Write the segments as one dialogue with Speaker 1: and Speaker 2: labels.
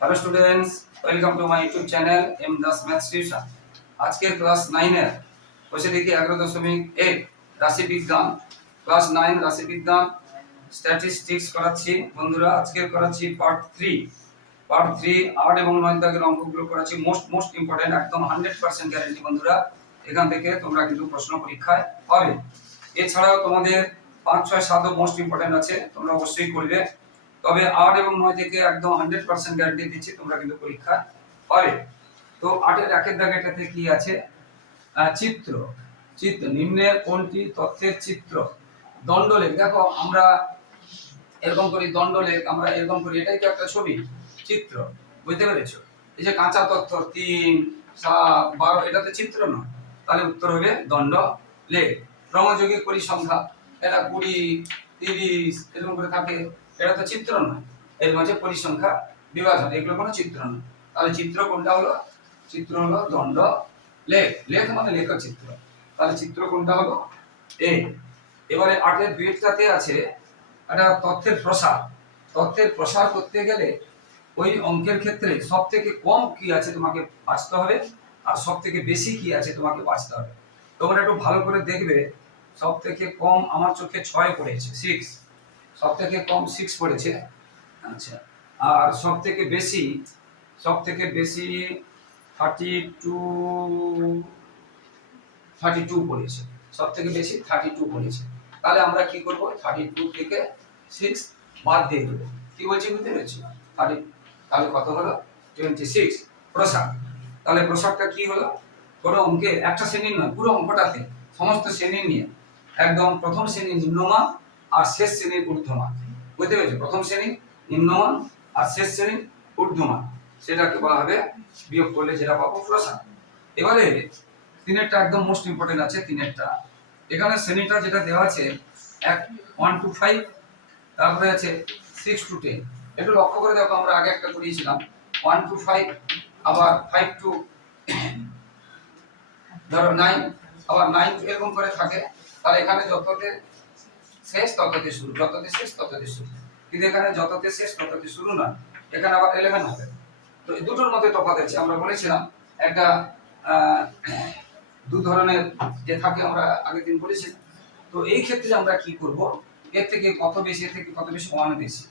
Speaker 1: Hello students welcome to my YouTube channel M Das maths tuition আজকের class নাইনের বসে দেখি এগারো দশমিক এক রাশি বিজ্ঞান। ক্লাস নাইন রাশি বিজ্ঞান স্ট্যাটিস্টিক্স করাচ্ছি। বন্ধুরা আজকের করাচ্ছি পার্ট থ্রি পার্ট থ্রি আট এবং নয় দাগের অঙ্কগুলো করাচ্ছি। মোস্ট মোস্ট ইম্পর্টেন্ট একদম হান্ড্রেড পার্সেন্ট গ্যারেন্টি বন্ধুরা, এখান থেকে তোমরা কিন্তু প্রশ্ন পরীক্ষায় পাবে। এছাড়াও তোমাদের পাঁচ, ছয়, সাতও মোস্ট ইম্পর্টেন্ট আছে, তোমরা অবশ্যই করবে। তবে আট এবং নয় থেকে একদম হান্ড্রেড পার্সেন্ট গ্যারান্টি দিচ্ছি, তোমরা কিন্তু পরীক্ষা পাবে তো আটের একের দাগেটাতে কি আছে? চিত্র। চিত্র নিম্নে কোনটি তথ্যের চিত্র? দণ্ডলেখ। দেখো, আমরা এরকম করি, দণ্ডলেখ, আমরা এরকম করি, এটাই তো একটা ছবি, চিত্র। বুঝতে পেরেছ? এই যে কাঁচা তথ্য, তিন, সাত, বারো এটাতে চিত্র নয়। তাহলে উত্তর হবে দণ্ড লেখ ক্রমযোগিক পরিসংখ্যা, এটা কুড়ি, তিরিশ, এরকম করে থাকে। এটা তো চিত্র নয়। এর মাঝে পরিসংখ্যা বিভাজন, এগুলো কোনো চিত্র নয়। তাহলে চিত্র কোনটা হলো? চিত্র হলো দণ্ড, লেখ। লেখ মানে লেখ চিত্র তাহলে চিত্র কোনটা হলো? এ। এবারে আটের দুইটাতে আছে একটা তথ্যের প্রসার। তথ্যের প্রসার করতে গেলে ওই অঙ্কের ক্ষেত্রে সব থেকে কম কি আছে তোমাকে বাঁচতে হবে আর সব থেকে বেশি কি আছে তোমাকে বাঁচতে হবে। তোমরা একটু ভালো করে দেখবে সব থেকে কম আমার চোখে ছয় পড়েছে সিক্স সব থেকে কম সিক্স পড়েছে। আচ্ছা আর সব থেকে বেশি সব থেকে বেশি থার্টি টু থার্টি টু পড়েছে। সব থেকে বেশি থার্টি টু পড়েছে। তাহলে আমরা কি করব? থার্টি টু থেকে সিক্স বাদ দিয়ে দেবো। কি বলছি বুঝতে পেরেছি? থার্টি তাহলে কত হলো? টোয়েন্টি সিক্স প্রসাদ। তাহলে প্রসাদটা কি হলো? কোনো অঙ্কে একটা শ্রেণির নয়, পুরো অঙ্কটাতে, সমস্ত শ্রেণি নিয়ে। একদম প্রথম শ্রেণির নিম্নমান আর শেষ শ্রেণির ঊর্ধ্বমান। বুঝতে পেরেছ? প্রথম শ্রেণি নিম্নমান আর শেষ শ্রেণির ঊর্ধ্বমান। সেটাকে বলা হবে বিয়োগ করলে যেটা পাবো প্রসাদ এবারে তিনেরটা একদম মোস্ট ইম্পর্টেন্ট আছে, তিনেরটা। এখানে শ্রেণীটা যেটা দেওয়া আছে, এক ওয়ান টু ফাইভ তারপরে আছে সিক্স টু টেন একটু লক্ষ্য করে দেখো, আমরা আগে একটা করিয়েছিলাম। ওয়ান টু ফাইভ আবার ফাইভ টু ধরো নাইন আবার নাইন এরকম করে থাকে। তাহলে এখানে যততে শেষ তততে শুরু যততে শেষ তততে শুরু। কিন্তু এখানে যততে শেষ তততে শুরু না, এখানে আবার ইলেভেন হবে। তো দুটোর মধ্যে তফাৎ আছে। আমরা বলেছিলাম একটা দু ধরনের যে থাকে আমরা আগের দিন বলেছি। তো এই ক্ষেত্রে আমরা কি করব? এর থেকে কত বেশি, এর থেকে কত বেশি? ওয়ান বেশি।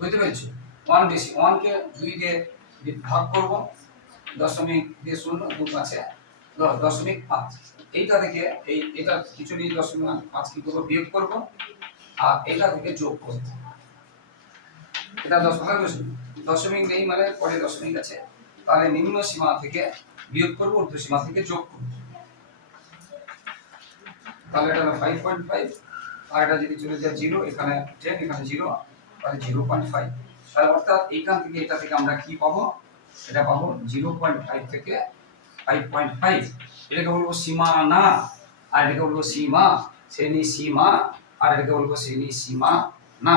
Speaker 1: বুঝতে পেরেছ? ওয়ান বেশি। ওয়ানকে দুই দিয়ে ভাগ করব। দশমিক দিয়ে শূন্য, দু পাঁচে দশমিক পাঁচ। এইটা থেকে এই, এটা নিয়ে দশমিক পাঁচ কি করব বিয়োগ করব, আর এটা থেকে যোগ করব। এটা দশ দশমিক দশমিক নেই মানে পরে দশমিক আছে। তাহলে নিম্ন সীমা থেকে বিয়োগ করব ঊর্ধ্ব সীমা থেকে যোগ করব। তাহলে এটা হলো ফাইভ পয়েন্ট ফাইভ আর এটা যদি চলে যায় জিরো এখানে টেন এখানে জিরো তাহলে জিরো পয়েন্ট ফাইভ তাহলে অর্থাৎ এইখান থেকে এটা থেকে আমরা কি পাবো? এটা পাবো জিরো পয়েন্ট ফাইভ থেকে ফাইভ পয়েন্ট ফাইভ এটাকে বলব সীমানা আর এটাকে বলব সীমা, শ্রেণি সীমা, আর এটাকে বলব শ্রেণি সীমা না।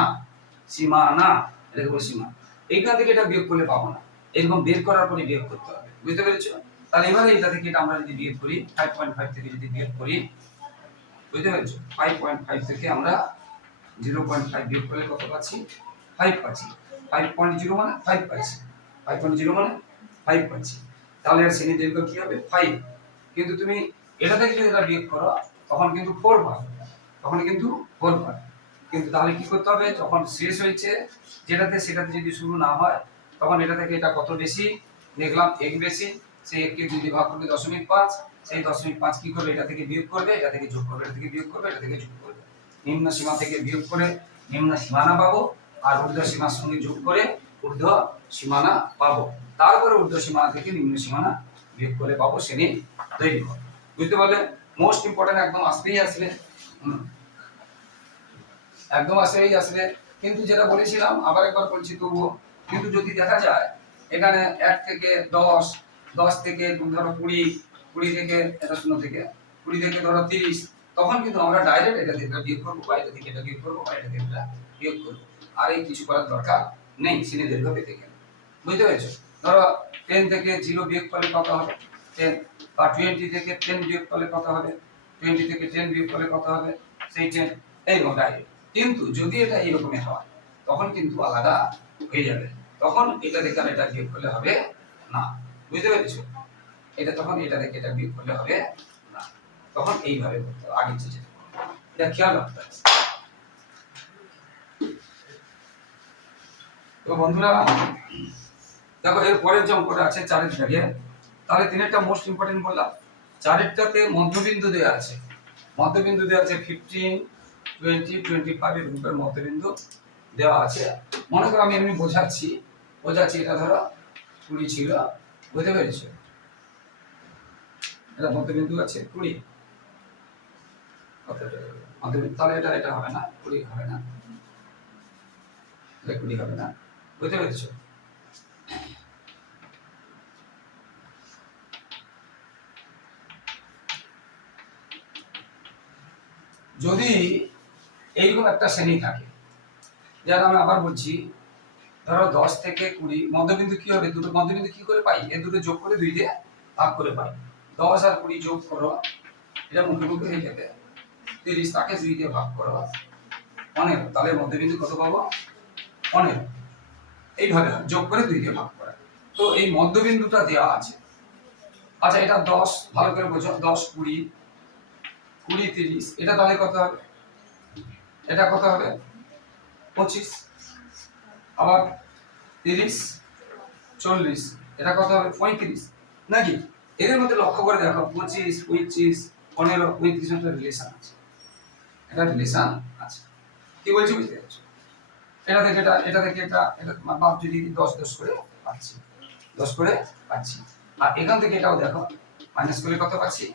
Speaker 1: সীমা না, এটাকে বলব সীমা। এইখান থেকে এটা বিয়োগ করলে পাবো না। এরকম বের করার পরে বিয়োগ করতে হবে। বুঝতে পেরেছ? তাহলে এবারে এটা থেকে এটা আমরা যদি বিয়োগ করি ফাইভ পয়েন্ট ফাইভ থেকে যদি বিয়োগ করি, বুঝতে পেরেছ? ফাইভ পয়েন্ট ফাইভ থেকে আমরা জিরো পয়েন্ট ফাইভ বিয়োগ করলে কত পাচ্ছি? ফাইভ পাচ্ছি। ফাইভ পয়েন্ট জিরো মানে ফাইভ পাচ্ছি। ফাইভ পয়েন্ট জিরো মানে ফাইভ পাচ্ছি। তাহলে এর শ্রেণি দৈর্ঘ্য কি হবে? ফাইভ কিন্তু তুমি এটা থেকে যদি এটা বিয়োগ করো, তখন কিন্তু ফোর পাবে তখন কিন্তু ফোর পাবে কিন্তু তাহলে কি করতে হবে? যখন শেষ হয়েছে, যেটাতে সেটাতে যদি শুরু না হয়, তখন এটা থেকে এটা কত বেশি? দেখলাম এক বেশি, সেই এককে যদি ভাগ করবে দশমিক পাঁচ, সেই দশমিক পাঁচ কি করবে? এটা থেকে বিয়োগ করবে, এটা থেকে যোগ করবে, এটা থেকে বিয়োগ করবে, এটা থেকে যোগ করবে। নিম্ন সীমা থেকে বিয়োগ করে নিম্ন সীমানা পাবো, আর ঊর্ধ্ব সীমার সঙ্গে যোগ করে ঊর্ধ্ব সীমানা পাবো। তারপরে ঊর্ধ্ব সীমানা থেকে নিম্ন সীমানা বিয়োগ করে পাবো শ্রেণি দৈর্ঘ্য বুঝতে পারলে মোস্ট ইম্পর্টেন্ট একদম আসবেই আসবে একদম আসবেই আসবে কিন্তু যেটা বলেছিলাম, আবার একবার বলছি তবুও, কিন্তু যদি দেখা যায়, এখানে এক থেকে দশ দশ থেকে ধরো কুড়ি কুড়ি থেকে, এটা শূন্য থেকে, কুড়ি থেকে ধরো তিরিশ, তখন কিন্তু আমরা ডাইরেক্ট এটা থেকে বিয়োগ করব, বা এটা থেকে এটা বিয়োগ করব, বা এটা থেকে এটা বিয়োগ করব। আর এই কিছু করার দরকার নেই, শ্রেণি দীর্ঘ পেতে গেলে। বুঝতে পেরেছ? ধরো টেন থেকে জিরো বিয়োগ করলে কত হবে? টেন বা টোয়েন্টি থেকে টেন বিয়োগ করলে কত হবে? টোয়েন্টি থেকে টেন বিয়োগ করলে কত হবে? সেই টেন এইরকম ডাইরেক্ট কিন্তু যদি এটা এইরকমই হয়, তখন কিন্তু আলাদা হয়ে যাবে। তখন এটা আর এটা বিয়োগ করলে হবে না। বুঝতে পেরেছ? এটা তখন এটা থেকে এটা বিয়োগ করলে হবে না। তখন এইভাবে করতে হবে। আগের চেয়ে এটা খেয়াল রাখতে তো বন্ধুরা দেখো, এর পরের যে অঙ্কটা আছে, চারের দাগে তাহলে তিনেরটা মোস্ট ইম্পর্টেন্ট বললাম চারেরটাতে মধ্যবিন্দু দেওয়া আছে। মধ্যবিন্দু দেওয়া আছে ফিফটিন টোয়েন্টি টোয়েন্টি ফাইভ এর গ্রুপের মধ্যবিন্দু দেওয়া আছে। মনে করো আমি এমনি বোঝাচ্ছি বোঝাচ্ছি, এটা ধরো কুড়ি ছিল, বুঝতে পেরেছ? এটা মধ্যবিন্দু আছে কুড়ি। তাহলে এটা এটা হবে না, কুড়ি হবে না। এটা কুড়ি হবে না, বুঝতে পেরেছ? যদি এইরকম একটা শ্রেণি থাকে, যার আমি আবার বলছি, ধরো দশ থেকে কুড়ি, মধ্যবিন্দু কি হবে? দুটো মধ্যবিন্দু কি করে পাই? এ দুটো যোগ করে দুই দিয়ে ভাগ করে পাই। দশ আর কুড়ি যোগ করো, এটা মুখে হয়ে যাবে। তিরিশ তাকে দুই দিয়ে ভাগ করো। পনেরো তাহলে মধ্যবিন্দু কত পাবো? পনেরো এইভাবে যোগ করে দুই দিয়ে ভাগ করা। তো এই মধ্যবিন্দুটা দেওয়া আছে। আচ্ছা এটা দশ, ভালো করে বোঝো, দশ, কুড়ি কুড়ি, তিরিশ। এটা তাহলে কত হবে? এটা কত হবে? পঁচিশ। আবার তিরিশ, চল্লিশ। এটা কত হবে? পঁয়ত্রিশ। নাকি? এদের মধ্যে লক্ষ্য করে দেখো, পঁচিশ, পঁয়ত্রিশ, পনেরো, পঁয়ত্রিশ একটা রিলেশন আছে। একটা রিলেশন আছে। কি বলছি বুঝতে পারছ? এটা থেকে এটা এটা থেকে এটা এটা বাপ যদি দশ দশ করে পাচ্ছি। দশ করে পাচ্ছি। আর এখান থেকে এটাও দেখো মাইনাস করে কত পাচ্ছি?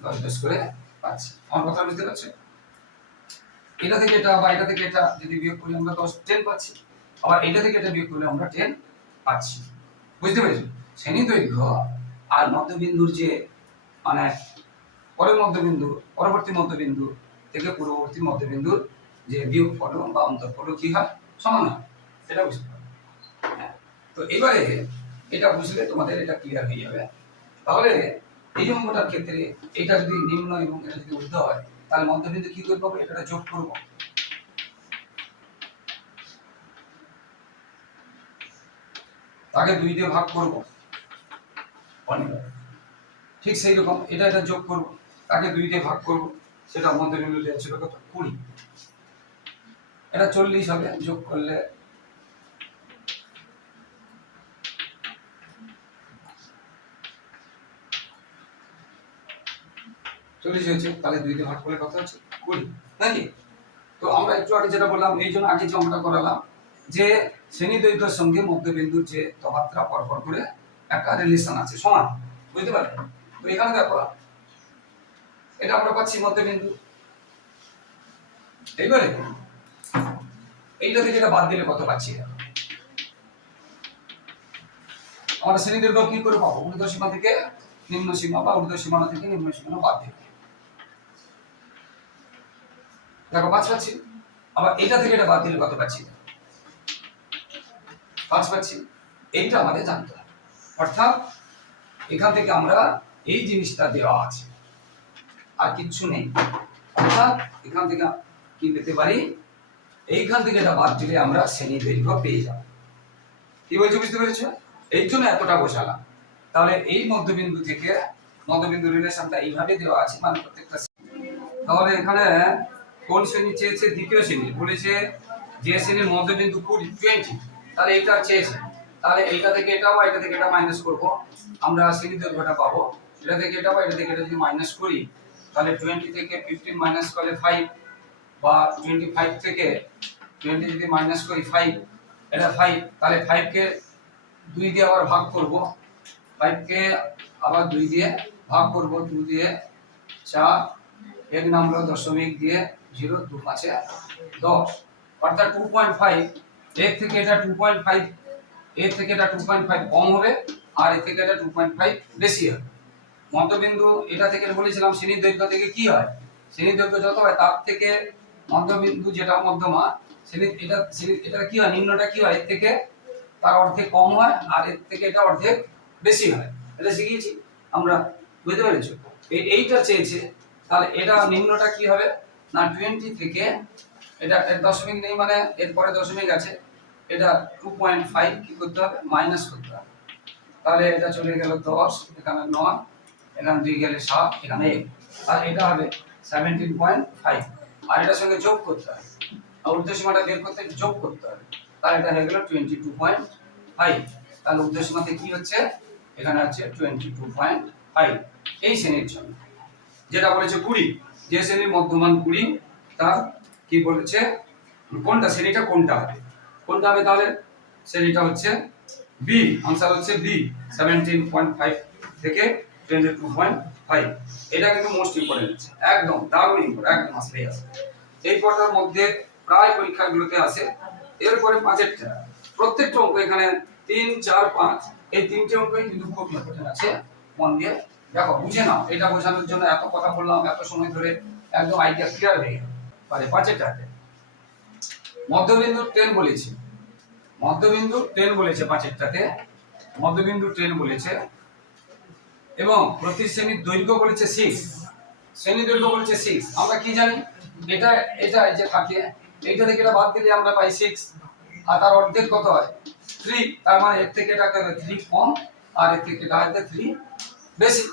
Speaker 1: দশ দশ করে পাচ্ছি আমার কথা বুঝতে পারছ? এটা থেকে এটা বা এটা থেকে এটা যদি বিয়োগ করি আমরা দশ টেন পাচ্ছি, আবার এটা থেকে এটা বিয়োগ করলে আমরা টেন পাচ্ছি। বুঝতে পেরেছ? শ্রেণি দৈর্ঘ্য আর মধ্যবিন্দুর যে মানে পরের মধ্যবিন্দু, পরবর্তী মধ্যবিন্দু থেকে পূর্ববর্তী মধ্যবিন্দুর যে বিয়োগ ফল বা অন্তরফল কি হয়? সমান হয়। সেটা বুঝতে পারবে হ্যাঁ। তো এবারে এটা বুঝলে তোমাদের এটা ক্লিয়ার হয়ে যাবে। তাহলে এই অঙ্কটার ক্ষেত্রে এটা যদি নিম্ন এবং এটা যদি ঊর্ধ্ব হয়, তাহলে মধ্যবিন্দু কি করব এটা যোগ করব। তাকে দুই দিয়ে ভাগ করব। ঠিক সেই রকম, এটা এটা যোগ করব। তাকে দুই দিয়ে ভাগ করব। সেটা মধ্যবিন্দু দেওয়া ছিল কত? কুড়ি। এটা চল্লিশ হবে, যোগ করলে চল্লিশ হয়েছে, তাহলে দুই দিয়ে ভাগ করলে কত হচ্ছে? কুড়ি, নাকি? তো আমরা একটু আগে যেটা বললাম, এই জন্য আগে যে অঙ্কটা করালাম, যে শ্রেণি দৈর্ঘ্যের সঙ্গে মধ্যবিন্দুর যে তফাৎটা পরপর করে একটা রিলেশন আছে, সমান, বুঝতে পারলে তো এখানে দেখো, এটা আমরা পাচ্ছি মধ্যবিন্দু। এইবারে এইটা থেকে এটা বাদ দিলে কত পাচ্ছি আমরা? শ্রেণি দৈর্ঘ্য কি করে পাবো? ঊর্ধ্ব সীমা থেকে নিম্ন সীমা বা ঊর্ধ্ব সীমানা থেকে নিম্ন সীমানা বাদ দিবে দেখো, পাঁচ পাচ্ছি। আবার এটা থেকে এটা বাদ দিলে কত পাচ্ছি? পাঁচ পাচ্ছি। এইটা আমাদের জানতে হবে। অর্থাৎ এখান থেকে আমরা এই জিনিসটা দেওয়া আছে। আর কিচ্ছু নেই। অর্থাৎ এখান থেকে কি পেতে পারি? এইখান থেকে এটা বাদ দিলে আমরা শ্রেণি দৈর্ঘ্য পেয়ে যাব। কি বলছো, বুঝতে পেরেছ? এই জন্য এতটা বসালাম তাহলে এই মধ্যবিন্দু থেকে মধ্যবিন্দু রিলেশনটা এইভাবে দেওয়া আছে মানে প্রত্যেকটা তাহলে এখানে কোন শ্রেণি চেয়েছে, দ্বিতীয় শ্রেণি। বলেছে যে শ্রেণির মধ্যবিন্দু কুড়ি টোয়েন্টি তাহলে এটা চেয়েছে। তাহলে এইটা থেকে এটা বা এটা থেকে এটা মাইনাস করব। আমরা শ্রেণি দৈর্ঘ্যটা পাবো। এটা থেকে এটা বা এটা থেকে এটা যদি মাইনাস করি, তাহলে টোয়েন্টি থেকে ফিফটিন মাইনাস করলে ফাইভ বা টোয়েন্টি ফাইভ থেকে টোয়েন্টি যদি মাইনাস করি ফাইভ এটা ফাইভ তাহলে ফাইভকে দুই দিয়ে আবার ভাগ করব। ফাইভকে আবার দুই দিয়ে ভাগ করব, দুই দিয়ে চার, এক নাম্বার দশমিক দিয়ে জিরো, দু পাঁচে দশ। অর্থাৎ টু পয়েন্ট ফাইভ এর থেকে এটা টু পয়েন্ট ফাইভ এর থেকে এটা টু পয়েন্ট ফাইভ কম হবে, আর এর থেকে এটা টু পয়েন্ট ফাইভ বেশি হবে। মধ্যবিন্দু এটা থেকে বলেছিলাম শ্রেণির দৈর্ঘ্য থেকে কি হয়? শ্রেণির দৈর্ঘ্য যত হয়, তার থেকে মধ্যবিন্দু যেটা মধ্যমা শ্রেণি এটা শ্রেণি এটা কি হয়? নিম্নটা কি হয়? এর থেকে তার অর্ধেক কম হয়, আর এর থেকে এটা অর্ধেক বেশি হয়। এটা শিখিয়েছি আমরা, বুঝতে পেরেছ? এই এইটা চেয়েছে, তাহলে এটা নিম্নটা কি হবে? না টোয়েন্টি থেকে এটা, এর দশমিক নেই মানে এরপরে দশমিক আছে। এটা টু পয়েন্ট ফাইভ কী করতে হবে? মাইনাস করতে হবে। তাহলে এটা চলে গেল দশ, এখানে নয়, এখানে দুই গেলে সাত, এখানে এক। আর এটা হবে সেভেন্টিন পয়েন্ট ফাইভ আর এটার সঙ্গে যোগ করতে হবে। আর ঊর্ধ্বসীমাটা বের করতে যোগ করতে হবে। তাহলে এটা হয়ে গেল টোয়েন্টি টু পয়েন্ট ফাইভ তাহলে ঊর্ধ্বসীমাতে কী হচ্ছে? এখানে আছে টোয়েন্টি টু পয়েন্ট ফাইভ এই শ্রেণির জন্য। যেটা বলেছে কুড়ি। যে শ্রেণির মধ্যমান কুড়ি, তার কি বলেছে? কোনটা? শ্রেণীটা কোনটা হবে? কোনটা হবে তাহলে? শ্রেণীটা হচ্ছে বি আনসার হচ্ছে বি সেভেন্টিন পয়েন্ট ফাইভ থেকে টোয়েন্টি টু পয়েন্ট ফাইভ এটা কিন্তু মোস্ট ইম্পর্টেন্ট একদম দারুণ ইম্পর্টেন্ট একদম আসলেই আসে এই পর্দার মধ্যে প্রায় পরীক্ষাগুলোতে আসে এরপরে পাঁচেরটা প্রত্যেকটা অঙ্ক এখানে তিন, চার, পাঁচ। এই তিনটে অঙ্কই কিন্তু খুব ইম্পর্টেন্ট আছে। মন দিয়ে দেখো, বুঝে নাও, এটা বোঝানোর জন্য এত কথা বললাম, এত সময় ধরে একদম আইডিয়া ক্লিয়ার হয়ে গেল। পারে পাঁচেরটাতে মধ্যবিন্দু ট্রেন বলেছে। মধ্যবিন্দু ট্রেন বলেছে পাঁচেরটাতে মধ্যবিন্দু ট্রেন বলেছে। এবং প্রতি শ্রেণির দৈর্ঘ্য বলেছে সিক্স শ্রেণি দৈর্ঘ্য বলেছে সিক্স আমরা কি জানি? এটা এটা যে থাকে, এইটা থেকে এটা বাদ দিলে আমরা পাই সিক্স আর তার অর্ধেক কত হয়? থ্রি তার মানে এর থেকে এটা থ্রি কম, আর এর থেকে এটা থ্রি বেশি।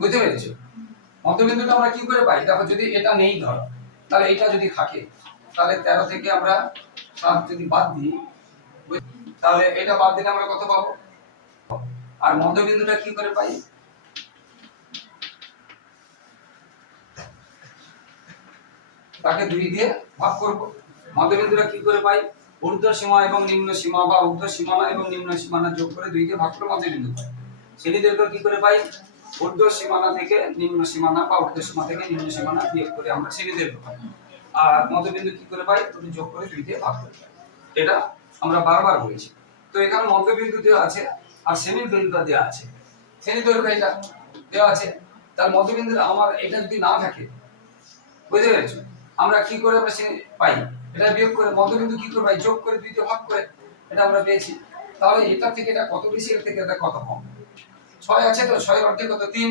Speaker 1: বুঝতে পেরেছ? মধ্যবিন্দুটা আমরা কি করে পাই? দেখো, যদি এটা নেই ধরো, তাহলে এটা যদি থাকে, তাহলে তেরো থেকে আমরা সাত যদি বাদ দিই তাহলে এটা বাদ দিলে আমরা কত পাবো? আর মধ্যবিন্দুটা কি করে পাই? তাকে দুই দিয়ে ভাগ করব। মধ্যবিন্দুটা কি করে পাই? ঊর্ধ্ব সীমা এবং নিম্ন সীমা বা ঊর্ধ্ব সীমানা এবং নিম্ন সীমানা যোগ করে দুই দিয়ে ভাগ করে মধ্যবিন্দু পাই। শ্রেণীদৈর্ঘ্য কি করে পাই? ঊর্ধ্ব সীমানা থেকে, নিম্ন সীমানা বা ঊর্ধ্ব সীমা থেকে নিম্ন সীমানা বিয়োগ করে আমরা শ্রেণীদৈর্ঘ্য পাই আর মধ্যবিন্দু কি করে পাই? দুটো যোগ করে দুই দিয়ে ভাগ করে এটা আমরা বারবার বলেছি। তো এখানে মধ্যবিন্দু দেওয়া আছে আর শ্রেণির দৈর্ঘ্য দেওয়া আছে। শ্রেণি দৈর্ঘ্য এটা দেওয়া আছে। তার মধ্যবিন্দু আমার এটা যদি না থাকে, বুঝতে পেরেছ? আমরা কি করে আমরা সে পাই? এটা বিয়োগ করে মধ্যবিন্দু কি করে পাই? যোগ করে দুইতে ভাগ করে, এটা আমরা পেয়েছি। তাহলে এটা থেকে এটা কত বেশি? এর থেকে এটা কত কম? ছয় আছে তো? ছয় অর্ধেক কত তিন।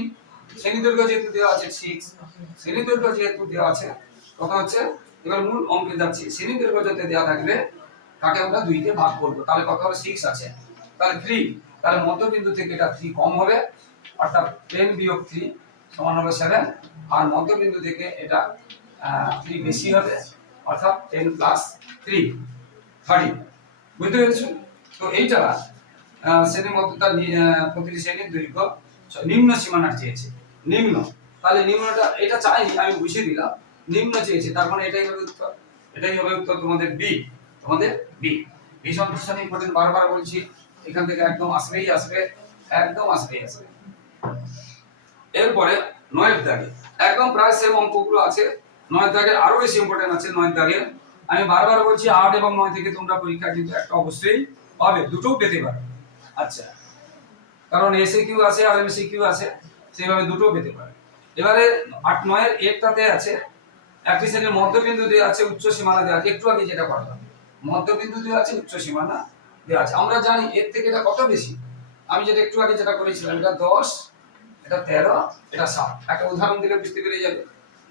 Speaker 1: শ্রেণি দৈর্ঘ্য যেহেতু দেওয়া আছে সিক্স শ্রেণি দৈর্ঘ্য যেহেতু দেওয়া আছে কত হচ্ছে এবার মূল অঙ্কে যাচ্ছি। শ্রেণি দৈর্ঘ্য যাতে দেওয়া থাকবে তাকে আমরা দুইতে ভাগ করব। তাহলে কত হবে? সিক্স আছে। তাহলে থ্রি তাহলে মধ্যবিন্দু থেকে এটা থ্রি কম হবে। অর্থাৎ টেন বিয়োগ থ্রি সমান হবে সেভেন আর মধ্যবিন্দু থেকে এটা থ্রি বেশি হবে। অর্থাৎ টেন প্লাস থ্রি থার্টি বুঝতে পেরেছ? তো এইটা শ্রেণির মধ্যে তার প্রতিটি শ্রেণির দৈর্ঘ্য নিম্ন সীমানার চেয়েছে। নিম্ন। তাহলে নিম্নটা, এটা চাইনি আমি বুঝিয়ে দিলাম। নিম্ন চেয়েছে, তার মানে এটাই হবে উত্তর। এটাই হবে উত্তর তোমাদের বি তোমাদের বি। ভীষণ ভীষণ ইম্পর্টেন্ট বারবার বলছি, এখান থেকে একদম আসবেই আসবে, একদম আসবেই আসবে। এরপরে নয়ের দাগে, একদম প্রায় সেম অঙ্কগুলো আছে, নয়ের দাগের আরও বেশি ইম্পর্টেন্ট আছে নয়ের দাগের আমি বারবার বলছি আট এবং নয় থেকে তোমরা পরীক্ষা কিন্তু একটা অবশ্যই পাবে, দুটোও পেতে পারো। আচ্ছা। কারণ এসে কিউ আছে আর এমসি কিউ আছে, সেইভাবে দুটোও পেতে পারে। এবারে আট নয়ের একটাতে আছে, একটি শ্রেণির মধ্যবিন্দু দেওয়া আছে, উচ্চ সীমানা দেওয়া আছে। একটু আগে যেটা করলাম মধ্যবিন্দু দেওয়া আছে, উচ্চ সীমানা দেওয়া আছে। আমরা জানি এর থেকে এটা কত বেশি? আমি যেটা একটু আগে যেটা করেছিলাম, এটা দশ, এটা তেরো, এটা সাত। একটা উদাহরণ দিলে বুঝতে পেরে যাবে।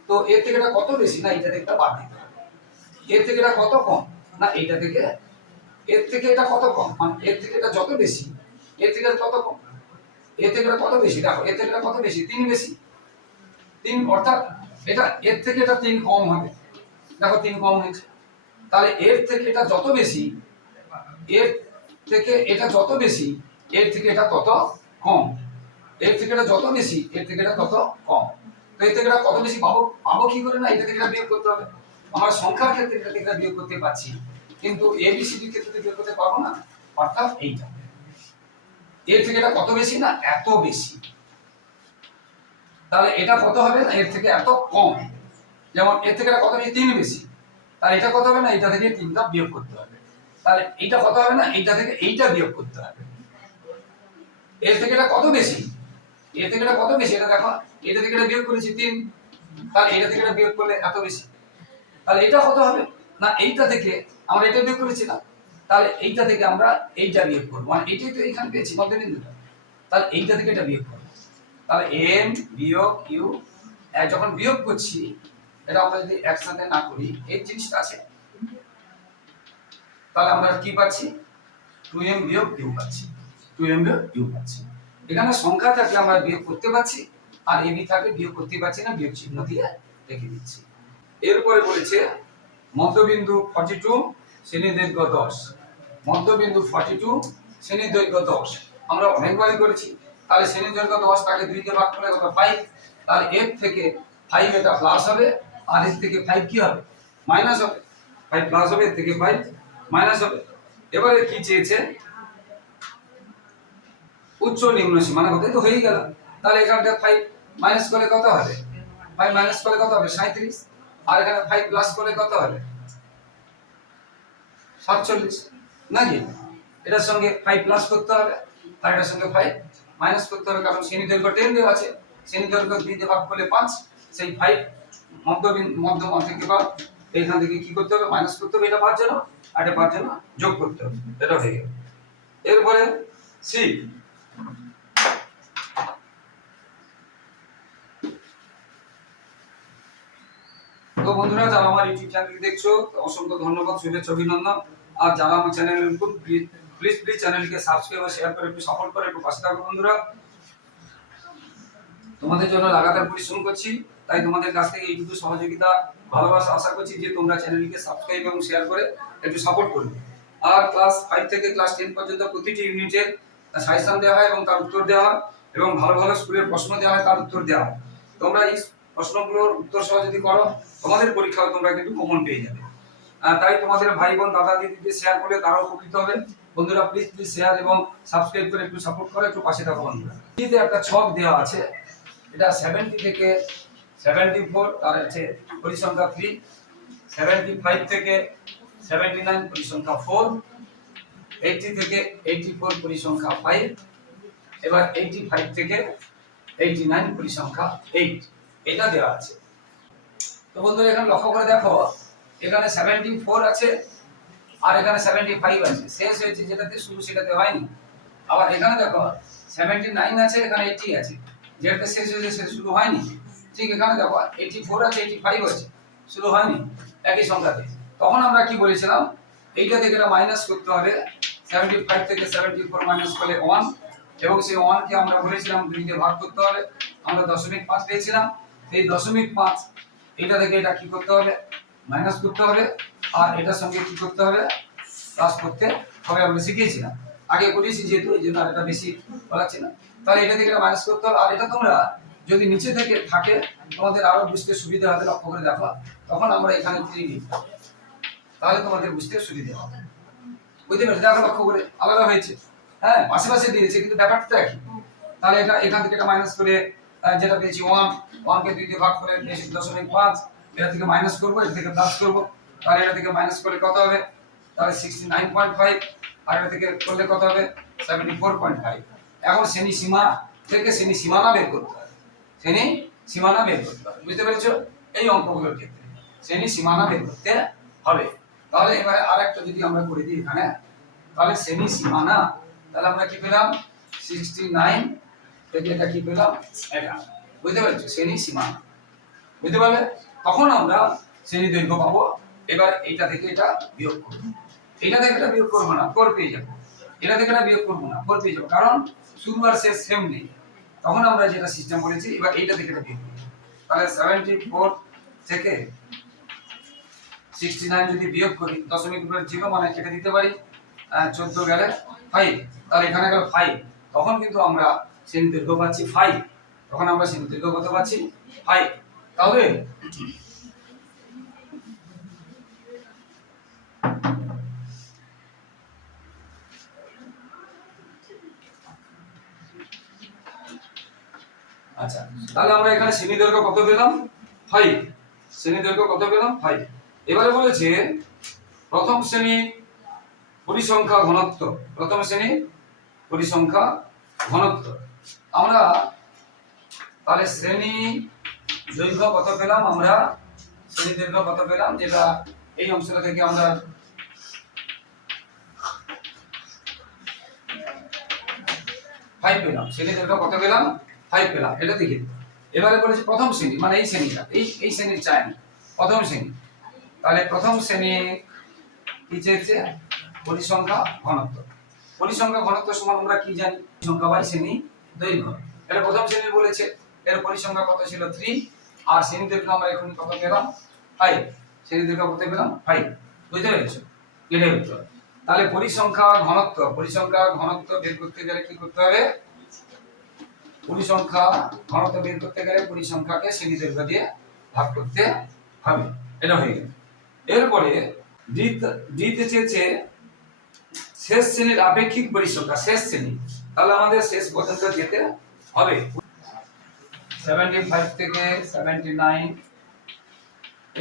Speaker 1: তো এর থেকে এটা কত বেশি? না এটা থেকে বাদ দিতে হবে এর থেকে এটা কত কম? না, এইটা থেকে এর থেকে এটা কত কম? মানে এর থেকে এটা যত বেশি এর থেকে তত কম এর থেকে কত বেশি দেখো এর থেকে কত বেশি তিন বেশি তিন অর্থাৎ এটা এর থেকে এটা তিন কম হবে দেখো তিন কম হয়েছে তাহলে এর থেকে এটা যত বেশি এর থেকে এটা যত বেশি এর থেকে এটা তত কম এর থেকে এটা যত বেশি এর থেকে এটা তত কম তো এর থেকে এটা কত বেশি পাবো পাবো কি করে না এটা থেকে এটা বিয়োগ করতে হবে আমরা সংখ্যার ক্ষেত্রে এটা থেকে বিয়োগ করতে পারছি কিন্তু এ বি সি ডির ক্ষেত্রে বিয়োগ করতে পারব না অর্থাৎ এইটা এর থেকে এটা কত বেশি না এত বেশি? তাহলে এটা কত হবে না? এর থেকে এত কম। যেমন এর থেকে কত বেশি? তিন বেশি। তাহলে এটা কত হবে না? এটা থেকে তিনটা বিয়োগ করতে হবে। তাহলে এইটা কত হবে না? এইটা থেকে এইটা বিয়োগ করতে হবে। এর থেকে এটা কত বেশি? এর থেকে এটা কত বেশি? এটা দেখো, এটা থেকে এটা বিয়োগ করেছি তিন। তাহলে এটা থেকে এটা বিয়োগ করলে এত বেশি। তাহলে এটা কত হবে? না, এইটা থেকে আমরা এটা বিয়োগ করেছিলাম তাহলে এইটা থেকে আমরা এইটা বিয়োগ করব। মানে এইটাই তো এখানে পেয়েছি মধ্যবিন্দুটা তাহলে এইটা থেকে এটা বিয়োগ করব। তাহলে এম বিয়োগ কিউ যখন বিয়োগ করছি, এটা আমরা যদি একসাথে না করি এই জিনিসটা আছে। তাহলে আমরা কি পাচ্ছি? টু এম বিয়োগ কিউ পাচ্ছি। টু এম বিয়োগ কিউ পাচ্ছি। এখানে সংখ্যা থাকে আমরা বিয়োগ করতে পারছি, আর এবি থাকে বিয়োগ করতে পারছি না, বিয়োগ চিহ্ন দিয়ে রেখে দিচ্ছি। এরপরে বলেছে, মধ্যবিন্দু ফর্টি টু শ্রেণি দৈর্ঘ্য দশ। মধ্যবিন্দু ফর্টি টু শ্রেণি দৈর্ঘ্য দশ। আমরা অনেকবারই করেছি। তাহলে শ্রেণি দৈর্ঘ্য দশ তাকে দুই দিয়ে ভাগ করলে কত? ফাইভ তাহলে এর থেকে ফাইভ এটা প্লাস হবে, আর এর থেকে ফাইভ কি হবে? মাইনাস হবে। ফাইভ প্লাস হবে এর থেকে ফাইভ মাইনাস হবে। এবারে কি চেয়েছে? উচ্চ নিম্ন সীমানা কত? এই তো হয়েই গেল। তাহলে এখানটা ফাইভ মাইনাস করলে কত হবে? ফাইভ মাইনাস করলে কত হবে? সাঁত্রিশ আর এখানে ফাইভ প্লাস করলে কত হবে? সাতচল্লিশ। নাকি এটার সঙ্গে ফাইভ প্লাস করতে হবে, আর এটার সঙ্গে ফাইভ মাইনাস করতে হবে, কারণ শ্রেণি দৈর্ঘ্য টেন দেওয়া আছে। শ্রেণি দৈর্ঘ্য দুই পাঁচ, সেই ফাইভ মধ্যমান থেকে বা এইখান থেকে কি করতে হবে? মাইনাস করতে হবে, এটা জন্য, আর এটা জন্য যোগ করতে হবে, এটা হয়ে গেল। এরপরে সি তো বন্ধুরা, যারা আমার ইউটিউব চ্যানেলটি দেখছ অসংখ্য ধন্যবাদ, শুভেচ্ছা, অভিনন্দন। আর যারা আমার চ্যানেল খুব প্লিজ প্লিজ চ্যানেলকে সাবস্ক্রাইব আর শেয়ার করে একটু সাপোর্ট করে একটু পাশে থাকো বন্ধুরা তোমাদের জন্য লাগাতার পরিশ্রম করছি তাই তোমাদের কাছ থেকে এইটুকু সহযোগিতা ভালোবাসা আশা করছি যে তোমরা চ্যানেলটিকে সাবস্ক্রাইব এবং শেয়ার করে একটু সাপোর্ট করবে আর ক্লাস ফাইভ থেকে ক্লাস টেন পর্যন্ত প্রতিটি ইউনিটের সাজেশন দেওয়া হয় এবং তার উত্তর দেওয়া হয় এবং ভালো ভালো স্কুলের প্রশ্ন দেওয়া হয় তার উত্তর দেওয়া হয় তোমরা এই প্রশ্নগুলোর উত্তর সহ যদি করো তোমাদের পরীক্ষাও তোমরা কিন্তু কমন পেয়ে যাবে। তাই তোমাদের ভাই বোন, দাদা, দিদিকে শেয়ার করলে তারাও উপকৃত হবে বন্ধুরা প্লিজ প্লিজ শেয়ার এবং সাবস্ক্রাইব করে একটু সাপোর্ট করে, একটু পাশে থাকো বন্ধুরা। একটা ছক দেওয়া আছে। এটা সেভেন্টি থেকে সেভেন্টি ফোর তার আছে পরিসংখ্যা থ্রি সেভেন্টি ফাইভ থেকে সেভেন্টি নাইন পরিসংখ্যা ফোর এইটি থেকে এইটি ফোর পরিসংখ্যা ফাইভ এবার এইটি ফাইভ থেকে এইটি নাইন পরিসংখ্যা এইট এটা দেওয়া আছে। তো বন্ধুরা, এখানে লক্ষ্য করে দেখো এখানে সেভেন্টি ফোর আছে আর এখানে সেভেন্টি ফাইভ আছে। শেষ হয়েছে, যেটাতে শুরু সেটাতে হয়নি। আবার এখানে দেখো সেভেন্টি নাইন আছে, এখানে এইটি আছে। যেটাতে শেষ হয়েছে, সেটা শুরু হয়নি। ঠিক এখানে দেখো এইটি ফোর আছে এইটি ফাইভ আছে শুরু হয়নি। একই সংখ্যাতে। তখন আমরা কি বলেছিলাম? এইটা থেকে এটা মাইনাস করতে হবে। সেভেন্টি ফাইভ থেকে সেভেন্টি ফোর মাইনাস করলে ওয়ান এবং সেই ওয়ানকে আমরা বলেছিলাম, দুই দিয়ে ভাগ করতে হবে। আমরা দশমিক পাঁচ পেয়েছিলাম। এই দশমিক পাঁচ এটা থেকে এটা কি করতে হবে? মাইনাস করতে হবে, আর এটার সঙ্গে কি করতে হবে? প্লাস করতে হবে, আমরা শিখিয়েছিলাম। আগে করেছি যেহেতু, এই জন্য আর এটা বেশি বলাচ্ছি না। তাহলে এটা থেকে মাইনাস করতে হবে, আর এটা তোমরা যদি নিচে থেকে থাকে, তোমাদের আরও বুঝতে সুবিধা হবে, লক্ষ্য করে দেখো। তখন আমরা এখানে থ্রি নিই। তাহলে তোমাদের বুঝতে সুবিধা হবে। বুঝতে পেরেছ? দেখো লক্ষ্য করে, আলাদা হয়েছে। হ্যাঁ পাশে পাশে দিয়েছে, কিন্তু ব্যাপারটা একই। তাহলে এটা এখান থেকে এটা মাইনাস করে যেটা পেয়েছি ওয়ান ওয়ানকে দুই দিয়ে ভাগ করে পেয়েছি দশমিক পাঁচ এটা থেকে মাইনাস করব এটা থেকে প্লাস করব। তাহলে এটা থেকে মাইনাস করলে কত হবে? তাহলে সিক্সটি নাইন পয়েন্ট ফাইভ আর এটা থেকে করলে কত হবে? সেভেন্টি ফোর পয়েন্ট ফাইভ এখন শ্রেণি সীমা থেকে শ্রেণি সীমানা বের করতে হবে। শ্রেণি সীমানা বের করতে হবে, বুঝতে পেরেছ? এই অঙ্কগুলোর ক্ষেত্রে শ্রেণি সীমানা বের করতে হবে। তাহলে এবারে আর একটা যদি আমরা করে দিই এখানে, তাহলে শ্রেণি সীমানা, তাহলে আমরা কি পেলাম? সিক্সটি নাইন থেকে এটা কি পেলাম? এটা। বুঝতে পারছ? শ্রেণি সীমানা। বুঝতে পারলে? তখন আমরা শ্রেণি দৈর্ঘ্য পাবো। এবার এইটা থেকে এটা বিয়োগ করব। এটা থেকে এটা বিয়োগ করব না ফোর পেয়ে যাব। এটা থেকে এটা বিয়োগ করব না ফোর পেয়ে যাব। কারণ শুরু আর শেষ সেম নেই। তখন আমরা যেটা সিস্টেম করেছি এবার এইটা থেকে এটা বিয়োগ করব। তাহলে সেভেন্টি ফোর থেকে সিক্সটি নাইন যদি বিয়োগ করি, দশমিক জিরো মানে কেটে দিতে পারি চোদ্দ গেলে ফাইভ তাহলে এখানে গেল ফাইভ তখন কিন্তু আমরা শ্রেণি দৈর্ঘ্য পাচ্ছি ফাইভ তখন আমরা শ্রেণি দৈর্ঘ্য কত পাচ্ছি? ফাইভ তাহলে? আচ্ছা তাহলে আমরা এখানে শ্রেণি দৈর্ঘ্য কত পেলাম? ফাইভ শ্রেণি দৈর্ঘ্য কত পেলাম? ফাইভ এবারে বলেছে, প্রথম শ্রেণি পরিসংখ্যা ঘনত্ব। প্রথম শ্রেণি পরিসংখ্যা ঘনত্ব। আমরা তাহলে শ্রেণি দৈর্ঘ্য কত পেলাম আমরা শ্রেণি দৈর্ঘ্য কত পেলাম, যেটা এই অংশটা থেকে আমরা ফাইভ পেলাম শ্রেণি দৈর্ঘ্য কত পেলাম ফাইভ পেলাম, এটা দেখি এবারে বলেছে প্রথম শ্রেণি মানে এই শ্রেণীটা, এই এই শ্রেণির চাই প্রথম শ্রেণি। তাহলে প্রথম শ্রেণি কি চেয়েছে পরিসংখ্যা ঘনত্ব। পরিসংখ্যা ঘনত্ব সমান আমরা কি জানি? সংখ্যা বাই শ্রেণি দৈর্ঘ্য। এটা প্রথম শ্রেণি বলেছে, এর পরিসংখ্যা কত ছিল? থ্রি আর শ্রেণি দৈর্ঘ্য আমরা এখন কত পেলাম? ফাইভ। শ্রেণি দৈর্ঘ্য কত পেলাম? ফাইভ। বুঝতে পেরেছ? এটাই উত্তর তাহলে পরিসংখ্যা ঘনত্ব পরিসংখ্যা ঘনত্ব বের করতে গেলে কি করতে হবে? পরিসংখ্যা ঘনত্ব বের করতে গেলে পরিসংখ্যাকে শ্রেণি দৈর্ঘ্য দিয়ে ভাগ করতে হবে। এটা হয়ে গেল। এরপরে ডিতে চেয়েছে শেষ শ্রেণির আপেক্ষিক পরিসংখ্যা, শেষ শ্রেণি। তাহলে আমাদের শেষ পর্যন্ত যেতে হবে। সেভেন্টি ফাইভ থেকে সেভেন্টি নাইন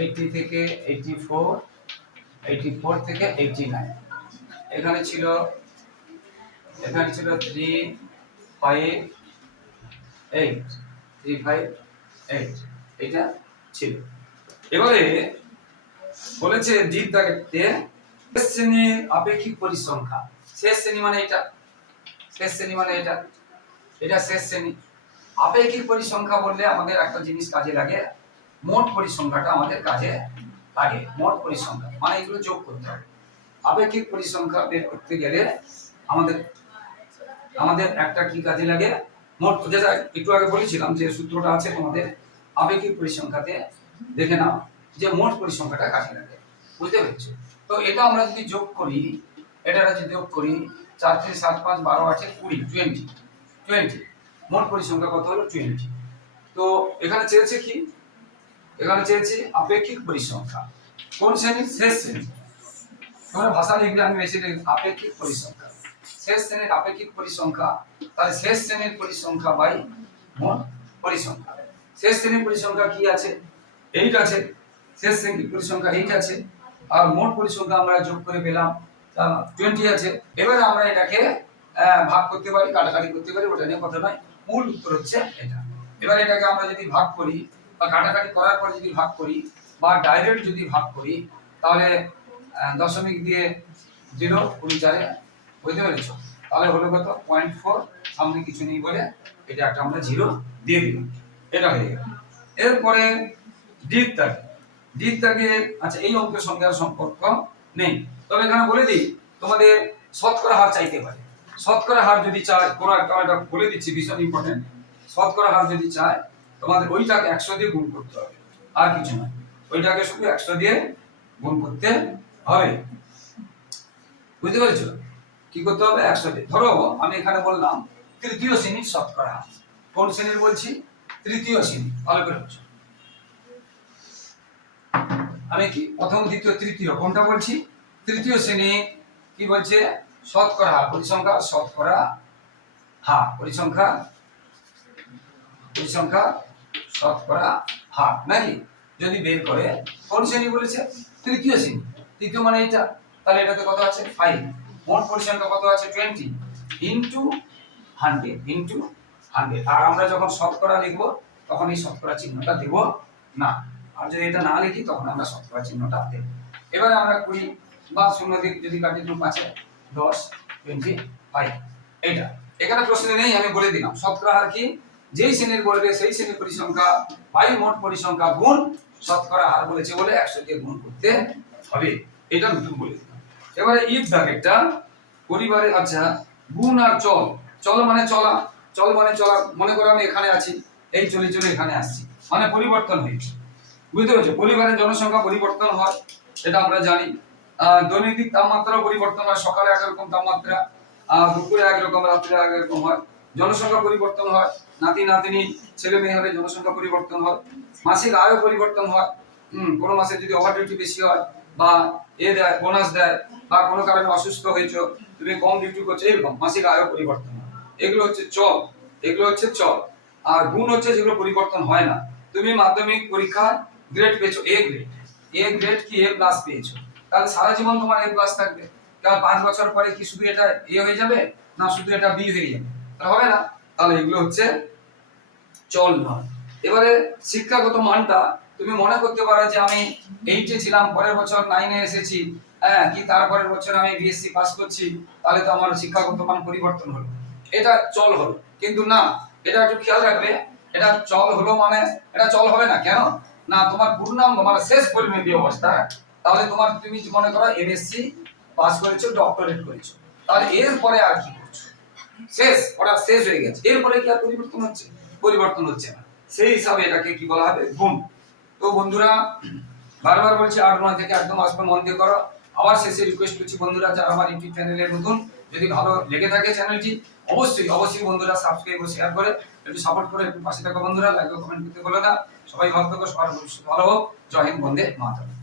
Speaker 1: এইটি থেকে এইটি ফোর এইটি ফোর থেকে এইটি নাইন এখানে ছিল এখানে ছিল three five eight three five eight এটা ছিল। এবারে বলেছে ডিপ দাগেতে শেষ শ্রেণির আপেক্ষিক পরিসংখ্যা। শেষ শ্রেণি মানে এটা। শেষ শ্রেণি মানে এটা। এটা শেষ শ্রেণি। আপেক্ষিক পরিসংখ্যা বললে আমাদের একটা জিনিস কাজে লাগে। মোট পরিসংখ্যাটা আমাদের কাজে লাগে, মোট পরিসংখ্যা। মানে এগুলো যোগ করতে হবে। আপেক্ষিক পরিসংখ্যা বের করতে গেলে আমাদের আমাদের একটা কি কাজে লাগে? মোট যেটা একটু আগে বলেছিলাম যে সূত্রটা আছে তোমাদের। আপেক্ষিক পরিসংখ্যাতে দেখে নাও যে মোট পরিসংখ্যাটা কাজে লাগে। বুঝতে পেরেছ? তো এটা আমরা যদি যোগ করি এটা যদি যোগ করি, চার তিন সাত পাঁচ বারো আছে কুড়ি টোয়েন্টি টোয়েন্টি মোট পরিসংখ্যা কত হলো? টোয়েন্টি তো এখানে চেয়েছে কি? এখানে চেয়েছে আপেক্ষিক পরিসংখ্যা। কোন শ্রেণি শেষ শ্রেণি তোমরা ভাষা লিখলে আমি বেশি আপেক্ষিক পরিসংখ্যা। শেষ শ্রেণির আপেক্ষিক পরিসংখ্যা, তাহলে শেষ শ্রেণির পরিসংখ্যা বাই মোট পরিসংখ্যা। শেষ শ্রেণির পরিসংখ্যা কি আছে? এইট আছে। শেষ শ্রেণির পরিসংখ্যা এইট আছে। আর মোট পরিসংখ্যা আমরা যোগ করে পেলাম টোয়েন্টি আছে। এবারে আমরা এটাকে ভাগ করতে পারি, কাটাকাটি করতে পারি, ওটা নিয়ে কথা নয়। মূল উত্তর হচ্ছে এটা। এবার এটাকে আমরা যদি ভাগ করি, বা কাটাকাটি করার পর যদি ভাগ করি, বা ডাইরেক্ট যদি ভাগ করি, তাহলে দশমিক দিয়ে জিরো কুড়ি চারে বুঝতে পেরেছ। তাহলে হলো কত? পয়েন্ট ফোর সামনে কিছু নেই বলে এটা একটা আমরা জিরো দিয়ে দিলাম। এটা হয়ে গেল। এরপরে ডিপ তাকে ডিপ থাকে আচ্ছা এই অঙ্কের সঙ্গে আর সম্পর্ক নেই। তবে এখানে বলে দিই, তোমাদের শতকরা হার চাইতে পারে। শতকরা হার যদি চায় একটা একটা বলে দিচ্ছি, ভীষণ ইম্পর্টেন্ট শতকরা হার যদি চায়, তোমাদের ওইটাকে একশো দিয়ে গুণ করতে হবে। আর কিছু নয়। ওইটাকে শুধু একশো দিয়ে গুণ করতে হবে। বুঝতে পেরেছ? কি করতে হবে? একশো দিয়ে। ধরো, আমি এখানে বললাম, তৃতীয় শ্রেণির শতকরা হার। কোন শ্রেণির বলছি? তৃতীয় শ্রেণি। ভালো করে হচ্ছে আমি কি? প্রথম, দ্বিতীয়, তৃতীয়। কোনটা বলছি? তৃতীয় শ্রেণি। কি বলছে? শতকরা হার, পরিসংখ্যা শতকরা হার, পরিসংখ্যা পরিসংখ্যা শতকরা হার, নাকি? যদি বের করে, কোন শ্রেণি বলেছে? তৃতীয় শ্রেণি। তৃতীয় মানে এটা তাহলে এটাতে কত আছে? ফাইভ মোট পরিসংখ্যা কত আছে? Twenty into hundred into hundred আর আমরা যখন শতকরা লিখব, তখন এই শতকরা চিহ্নটা দেব না। আর যদি এটা না লিখি, তখন আমরা শতকরা চিহ্নটা দেব। এবারে আমরা কুড়ি বা শূন্য দিক যদি কাটি, দু পাঁচে দশ টোয়েন্টি ফাইভ এটা এখানে প্রশ্ন নেই, আমি বলে দিলাম। শতকরা হার কি? যেই শ্রেণির বলবে, সেই শ্রেণির পরিসংখ্যা বাই মোট পরিসংখ্যা গুণ শতকরা হার বলেছে বলে একশো দিয়ে গুণ করতে হবে। এটা নতুন বলে দিলাম। এবারে ইফ একটা পরিবারে আচ্ছা গুণ আর চল। চল মানে চলা। চল মানে চলা। মনে করো আমি এখানে আছি। এই চলে চলে এখানে আসছি। মানে পরিবর্তন হয়েছে। বুঝতে পেরেছ? পরিবারের জনসংখ্যা পরিবর্তন হয়। সেটা আমরা জানি। দৈনন্দিন তাপমাত্রা পরিবর্তন হয়। সকালে একরকম তাপমাত্রা দুপুরে একরকম, রাত্রে একরকম হয়। জনসংখ্যা পরিবর্তন হয়। নাতি, নাতিনি, ছেলে মেয়ে হলে জনসংখ্যা পরিবর্তন হয়। মাসিক আয়ও পরিবর্তন হয়। হুম, কোনো মাসে যদি ওভার ডিউটি বেশি হয় বা এ দেয়, বোনাস দেয় বা কোনো কারণে অসুস্থ হয়েছো, তুমি কম ডিউটি করছ, এরকম মাসিক আয়ও পরিবর্তন হয়। এগুলো হচ্ছে চল। এগুলো হচ্ছে চল। আর গুণ হচ্ছে যেগুলো পরিবর্তন হয় না। তুমি মাধ্যমিক পরীক্ষা গ্রেড পেয়েছ এ গ্রেড এ গ্রেড কি? এ প্লাস পেয়েছ। তাহলে সারা জীবন তোমার এ প্লাস থাকবে। কারণ পাঁচ বছর পরে কি শুধু এটা এ হয়ে যাবে, না শুধু এটা বি হয়ে যাবে? তাহলে হবে না। তাহলে এগুলো হচ্ছে চল নয়। এবারে শিক্ষাগত মানটা তুমি মনে করতে পারো যে আমি এইটে ছিলাম, পরের বছর নাইনে এসেছি। হ্যাঁ কি তারপরের বছর আমি বিএসসি পাস করছি, তাহলে তো আমার শিক্ষাগত মান পরিবর্তন হলো। এটা চল হলো। কিন্তু না, এটা একটু খেয়াল রাখবে, এটা চল হলো মানে এটা চল হবে না। কেন? না, তোমার পূর্ণাঙ্গ মানে শেষ পরিণতি অবস্থা। তাহলে তোমার তুমি মনে করো এমএসসি পাস করেছ ডক্টরেট করেছ? তাহলে এরপরে আর কি করছ? শেষ, ওটা শেষ হয়ে গেছে। এরপরে কি আর পরিবর্তন হচ্ছে? পরিবর্তন হচ্ছে না। সেই হিসাবে এটাকে কি বলা হবে? গুম তো বন্ধুরা, বারবার বলছি আট নয় থেকে একদম আসবে, মন দিয়ে করো। আবার শেষে রিকোয়েস্ট করছি, বন্ধুরা, যারা আমার ইউটিউব চ্যানেলে নতুন, যদি ভালো লেগে থাকে চ্যানেলটি অবশ্যই অবশ্যই বন্ধুরা সাবস্ক্রাইব ও শেয়ার করে, একটু সাপোর্ট করে একটু পাশে থাকো বন্ধুরা লাইক ও কমেন্ট করতে বলো না। সবাই ভালো থাকো, সবার ভালো হোক। জয় হিন্দ, বন্দে মাতরম।